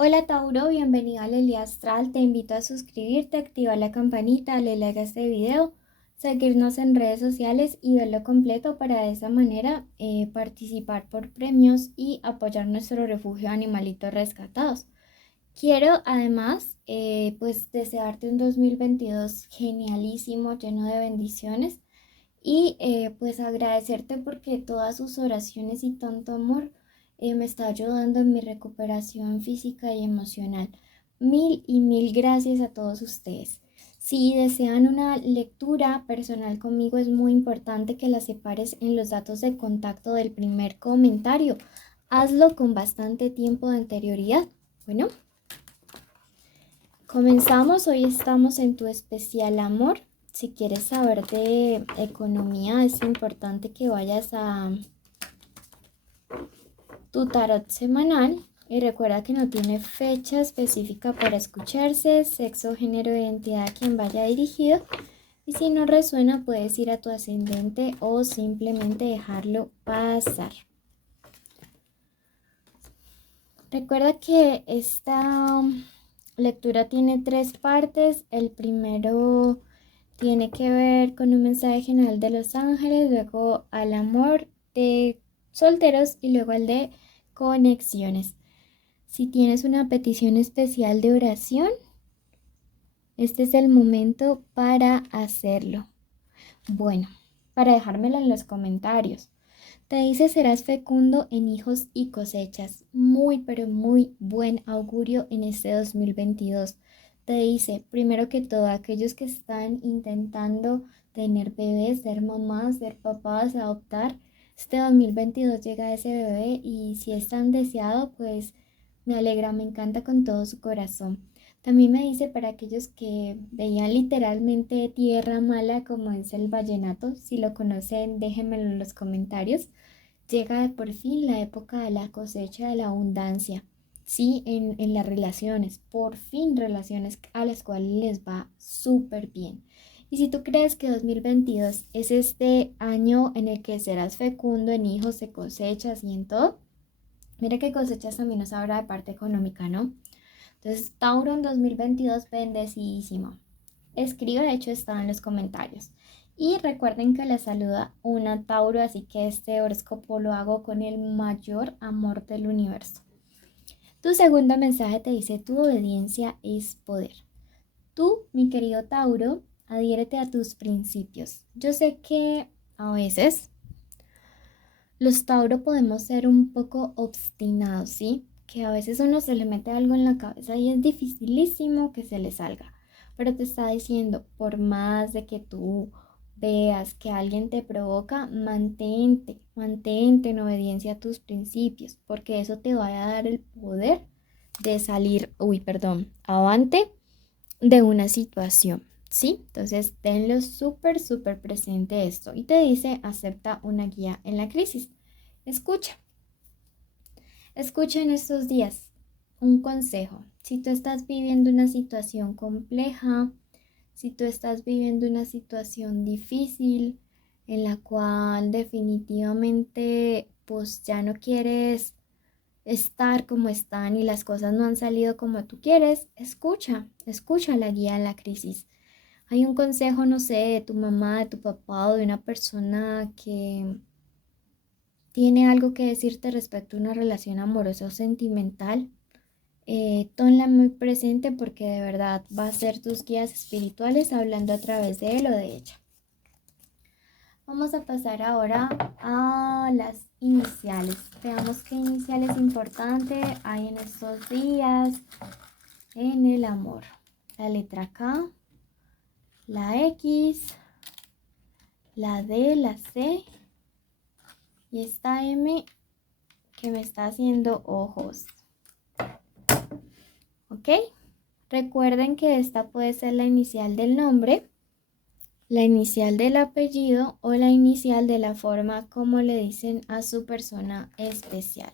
Hola Tauro, bienvenido a Lelia Astral. Te invito a suscribirte, activar la campanita, darle like a este video, seguirnos en redes sociales y verlo completo para de esa manera participar por premios y apoyar nuestro refugio de animalitos rescatados. Quiero además pues desearte un 2022 genialísimo, lleno de bendiciones y pues agradecerte porque todas sus oraciones y tanto amor me está ayudando en mi recuperación física y emocional. Mil y mil gracias a todos ustedes. Si desean una lectura personal conmigo, es muy importante que la separes en los datos de contacto del primer comentario. Hazlo con bastante tiempo de anterioridad. Bueno, comenzamos. Hoy estamos en tu especial amor. Si quieres saber de economía, es importante que vayas a tu tarot semanal y recuerda que no tiene fecha específica para escucharse, sexo, género, identidad a quien vaya dirigido. Y si no resuena, puedes ir a tu ascendente o simplemente dejarlo pasar. Recuerda que esta lectura tiene tres partes. El primero tiene que ver con un mensaje general de los ángeles, luego al amor de solteros y luego al de conexiones. Si tienes una petición especial de oración, este es el momento para hacerlo. Bueno, para dejármelo en los comentarios. Te dice serás fecundo en hijos y cosechas. Muy, pero muy buen augurio en este 2022. Te dice, primero que todo, aquellos que están intentando tener bebés, ser mamás, ser papás, adoptar, este 2022 llega ese bebé y si es tan deseado, pues me alegra, me encanta con todo su corazón. También me dice para aquellos que veían literalmente tierra mala como es el vallenato, si lo conocen déjenmelo en los comentarios. Llega por fin la época de la cosecha de la abundancia, sí, en las relaciones, por fin relaciones a las cuales les va súper bien. Y si tú crees que 2022 es este año en el que serás fecundo en hijos, de cosechas y en todo, mira que cosechas también nos habla de parte económica, ¿no? Entonces, Tauro en 2022, bendecidísimo. Escribe, de hecho está en los comentarios. Y recuerden que les saluda una Tauro, así que este horóscopo lo hago con el mayor amor del universo. Tu segundo mensaje te dice, tu obediencia es poder. Tú, mi querido Tauro, adhiérete a tus principios. Yo sé que a veces los Tauro podemos ser un poco obstinados, ¿sí? Que a veces uno se le mete algo en la cabeza y es dificilísimo que se le salga. Pero te está diciendo, por más de que tú veas que alguien te provoca, mantente en obediencia a tus principios, porque eso te va a dar el poder de salir, avante de una situación, ¿sí? Entonces, tenlo súper, súper presente esto. Y te dice, acepta una guía en la crisis. Escucha, escucha en estos días un consejo. Si tú estás viviendo una situación compleja, si tú estás viviendo una situación difícil en la cual definitivamente pues ya no quieres estar como están y las cosas no han salido como tú quieres, escucha la guía en la crisis. Hay un consejo, no sé, de tu mamá, de tu papá o de una persona que tiene algo que decirte respecto a una relación amorosa o sentimental. Tonla muy presente porque de verdad va a ser tus guías espirituales hablando a través de él o de ella. Vamos a pasar ahora a las iniciales. Veamos qué iniciales importante hay en estos días en el amor. La letra K, la X, la D, la C y esta M que me está haciendo ojos. ¿Ok? Recuerden que esta puede ser la inicial del nombre, la inicial del apellido o la inicial de la forma como le dicen a su persona especial.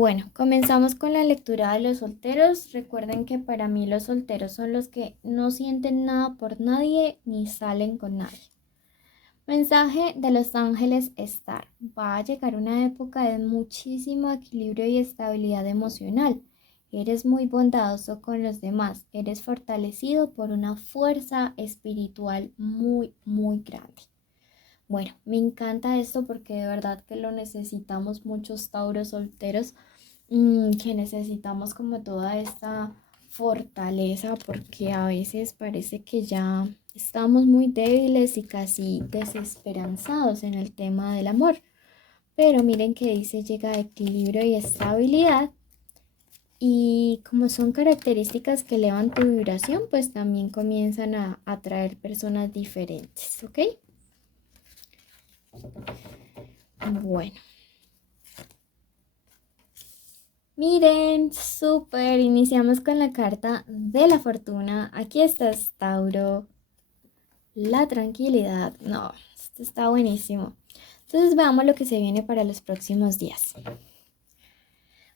Bueno, comenzamos con la lectura de los solteros. Recuerden que para mí los solteros son los que no sienten nada por nadie ni salen con nadie. Mensaje de los ángeles Star. Va a llegar una época de muchísimo equilibrio y estabilidad emocional. Eres muy bondadoso con los demás. Eres fortalecido por una fuerza espiritual muy, muy grande. Bueno, me encanta esto porque de verdad que lo necesitamos muchos tauros solteros, que necesitamos como toda esta fortaleza porque a veces parece que ya estamos muy débiles y casi desesperanzados en el tema del amor. Pero miren que dice llega a equilibrio y estabilidad y como son características que elevan tu vibración, pues también comienzan a atraer personas diferentes, ¿ok? Bueno. Miren, súper, iniciamos con la carta de la fortuna. Aquí estás, Tauro. La tranquilidad. No, esto está buenísimo. Entonces veamos lo que se viene para los próximos días.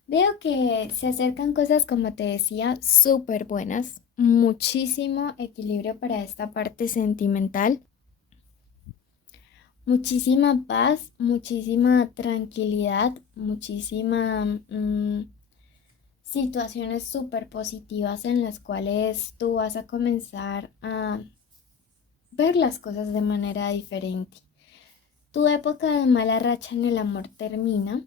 Veo que se acercan cosas, como te decía, súper buenas. Muchísimo equilibrio para esta parte sentimental. Muchísima paz, muchísima tranquilidad, muchísima situaciones súper positivas en las cuales tú vas a comenzar a ver las cosas de manera diferente. Tu época de mala racha en el amor termina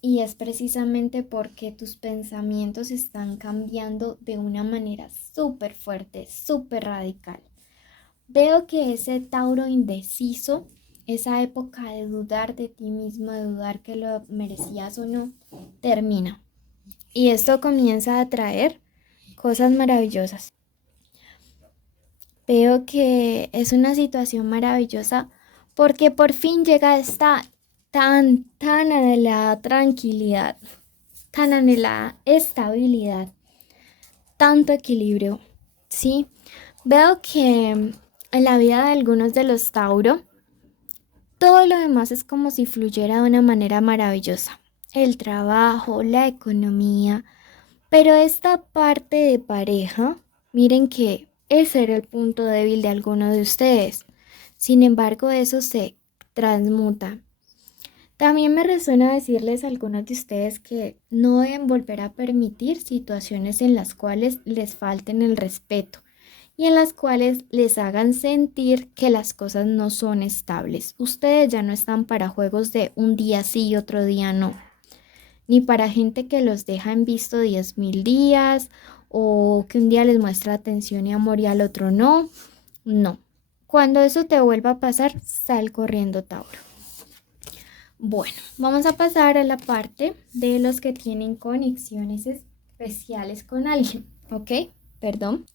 y es precisamente porque tus pensamientos están cambiando de una manera súper fuerte, súper radical. Veo que ese Tauro indeciso, esa época de dudar de ti mismo, de dudar que lo merecías o no, termina. Y esto comienza a traer cosas maravillosas. Veo que es una situación maravillosa porque por fin llega esta tan anhelada tranquilidad, tan anhelada estabilidad, tanto equilibrio, ¿sí? Veo que en la vida de algunos de los Tauro, todo lo demás es como si fluyera de una manera maravillosa. El trabajo, la economía, pero esta parte de pareja, miren que ese era el punto débil de alguno de ustedes. Sin embargo, eso se transmuta. También me resuena decirles a algunos de ustedes que no deben volver a permitir situaciones en las cuales les falten el respeto y en las cuales les hagan sentir que las cosas no son estables. Ustedes ya no están para juegos de un día sí y otro día no, ni para gente que los deja en visto 10.000 días o que un día les muestra atención y amor y al otro no. No. Cuando eso te vuelva a pasar, sal corriendo, Tauro. Bueno, vamos a pasar a la parte de los que tienen conexiones especiales con alguien, ¿ok? Perdón.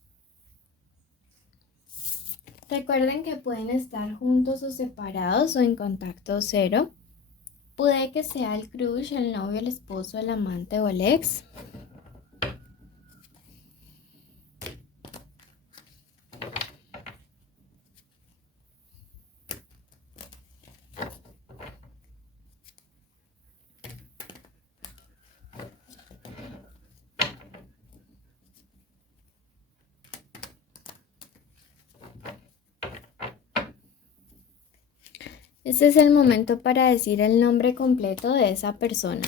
Recuerden que pueden estar juntos o separados o en contacto cero. Puede que sea el crush, el novio, el esposo, el amante o el ex. Este es el momento para decir el nombre completo de esa persona.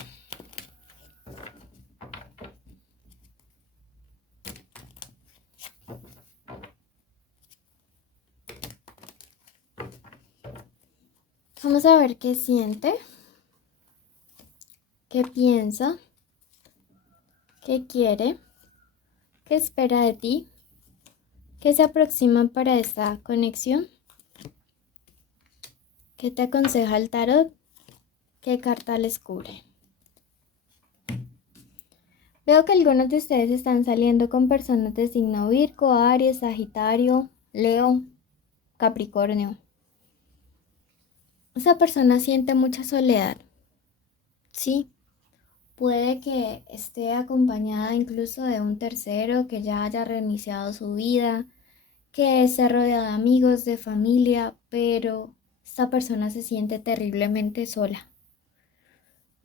Vamos a ver qué siente, qué piensa, qué quiere, qué espera de ti, qué se aproxima para esta conexión, qué te aconseja el tarot, qué carta les cubre. Veo que algunos de ustedes están saliendo con personas de signo Virgo, Aries, Sagitario, Leo, Capricornio. Esa persona siente mucha soledad, ¿sí? Puede que esté acompañada incluso de un tercero que ya haya reiniciado su vida, que esté rodeada de amigos, de familia, pero esta persona se siente terriblemente sola.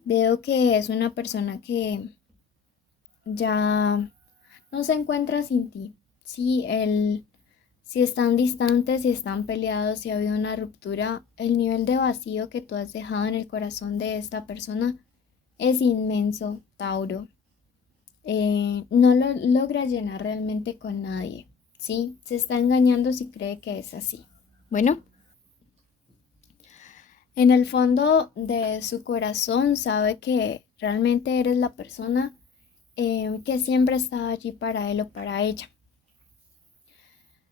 Veo que es una persona que ya no se encuentra sin ti. Sí, si están distantes, si están peleados, si ha habido una ruptura, el nivel de vacío que tú has dejado en el corazón de esta persona es inmenso, Tauro. No lo logra llenar realmente con nadie. Sí, se está engañando si cree que es así. Bueno, en el fondo de su corazón sabe que realmente eres la persona que siempre estaba allí para él o para ella.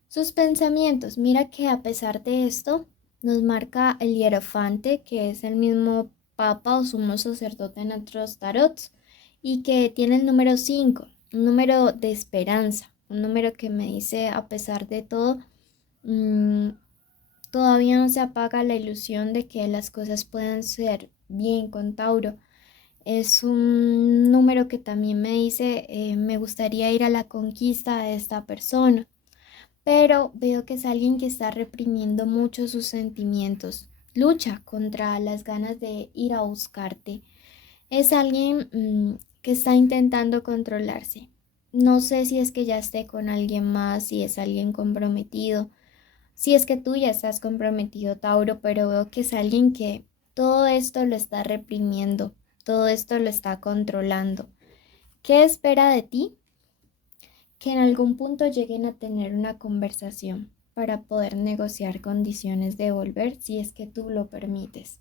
Sus pensamientos, mira que a pesar de esto, nos marca el hierofante, que es el mismo papa o sumo sacerdote en otros tarots, y que tiene el número 5, un número de esperanza, un número que me dice, a pesar de todo, mm, todavía no se apaga la ilusión de que las cosas puedan ser bien con Tauro. Es un número que también me dice, me gustaría ir a la conquista de esta persona, pero veo que es alguien que está reprimiendo mucho sus sentimientos. Lucha contra las ganas de ir a buscarte. Es alguien que está intentando controlarse. No sé si es que ya esté con alguien más, si es alguien comprometido, si es que tú ya estás comprometido, Tauro, pero veo que es alguien que todo esto lo está reprimiendo, todo esto lo está controlando. ¿Qué espera de ti? Que en algún punto lleguen a tener una conversación para poder negociar condiciones de volver si es que tú lo permites.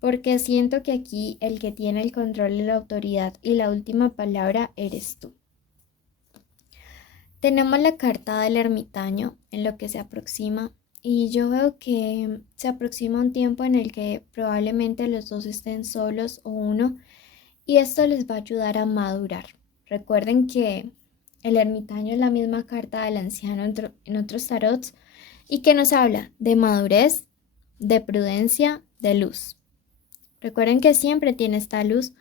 Porque siento que aquí el que tiene el control y la autoridad y la última palabra eres tú. Tenemos la carta del ermitaño en lo que se aproxima y yo veo que se aproxima un tiempo en el que probablemente los dos estén solos o uno y esto les va a ayudar a madurar. Recuerden que el ermitaño es la misma carta del anciano en otros tarots y que nos habla de madurez, de prudencia, de luz. Recuerden que siempre tiene esta luz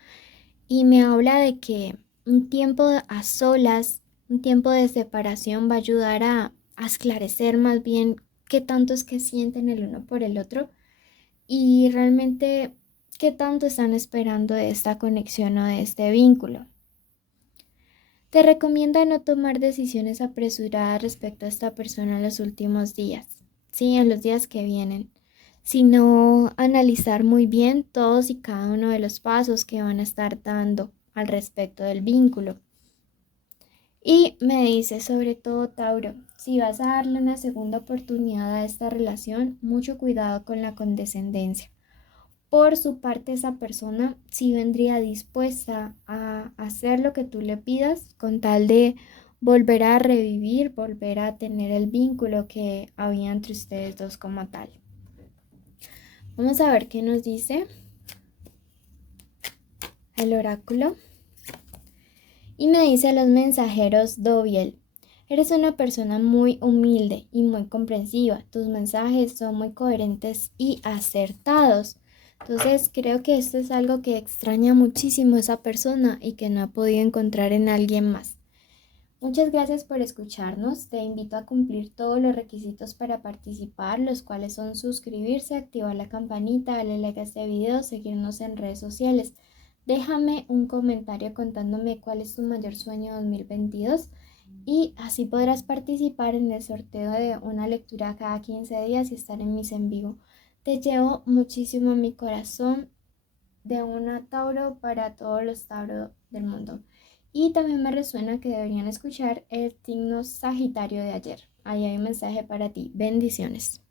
y me habla de que un tiempo a solas, un tiempo de separación va a ayudar a esclarecer más bien qué tanto es que sienten el uno por el otro y realmente qué tanto están esperando de esta conexión o de este vínculo. Te recomienda no tomar decisiones apresuradas respecto a esta persona en los últimos días, sí, en los días que vienen, sino analizar muy bien todos y cada uno de los pasos que van a estar dando al respecto del vínculo. Y me dice sobre todo, Tauro, si vas a darle una segunda oportunidad a esta relación, mucho cuidado con la condescendencia. Por su parte, esa persona sí vendría dispuesta a hacer lo que tú le pidas con tal de volver a revivir, volver a tener el vínculo que había entre ustedes dos como tal. Vamos a ver qué nos dice el oráculo. Y me dice los mensajeros Doviel. Eres una persona muy humilde y muy comprensiva. Tus mensajes son muy coherentes y acertados. Entonces creo que esto es algo que extraña muchísimo a esa persona y que no ha podido encontrar en alguien más. Muchas gracias por escucharnos. Te invito a cumplir todos los requisitos para participar, los cuales son suscribirse, activar la campanita, darle like a este video, seguirnos en redes sociales. Déjame un comentario contándome cuál es tu mayor sueño 2022 y así podrás participar en el sorteo de una lectura cada 15 días y estar en mis en vivo. Te llevo muchísimo en mi corazón de una Tauro para todos los Tauro del mundo. Y también me resuena que deberían escuchar el signo Sagitario de ayer. Ahí hay un mensaje para ti. Bendiciones.